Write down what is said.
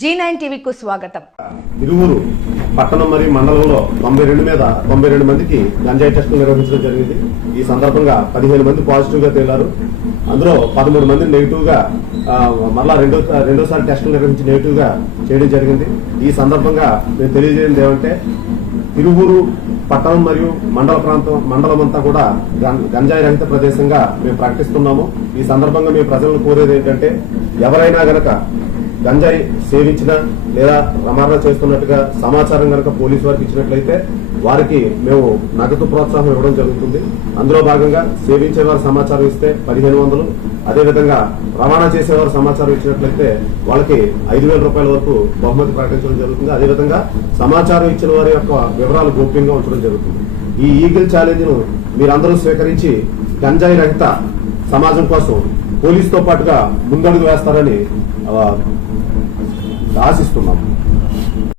G9 టీవీకు స్వాగతం. ఇరువురు పట్టణం మరియు మండలంలో 92 మందికి గంజాయి టెస్టులు నిర్వహించడం జరిగింది. ఈ సందర్భంగా 15 మంది పాజిటివ్ గా తేలారు. అందులో 13 మంది నెగిటివ్ గా మరలా రెండోసారి టెస్టులు నిర్వహించి నెగిటివ్ గా చేయడం జరిగింది. ఈ సందర్భంగా మేము తెలియజేయండి ఏమంటే ఇరువురు పట్టణం మరియు మండలం అంతా కూడా గంజాయి రహిత ప్రదేశంగా మేము ప్రకటిస్తున్నాము. ఈ సందర్భంగా మేము ప్రజలను కోరేది ఏంటంటే ఎవరైనా గనక గంజాయి సేవించినా లేదా రవాణా చేస్తున్నట్టుగా సమాచారం కనుక పోలీసు వారికి ఇచ్చినట్లయితే వారికి మేము నగదు ప్రోత్సాహం ఇవ్వడం జరుగుతుంది. అందులో భాగంగా సేవించేవారు సమాచారం ఇస్తే 1500, అదేవిధంగా రవాణా చేసేవారు సమాచారం ఇచ్చినట్లయితే వాళ్ళకి 5000 రూపాయల వరకు బహుమతి ప్రకటించడం జరుగుతుంది. అదేవిధంగా సమాచారం ఇచ్చిన వారి యొక్క వివరాలు గోప్యంగా ఉంచడం జరుగుతుంది. ఈ ఈగిల్ ఛాలెంజ్ ను మీరందరూ స్వీకరించి గంజాయి రహిత సమాజం కోసం పోలీసుతో పాటుగా ముందడుగు వేస్తారని ఆశిస్తున్నాం.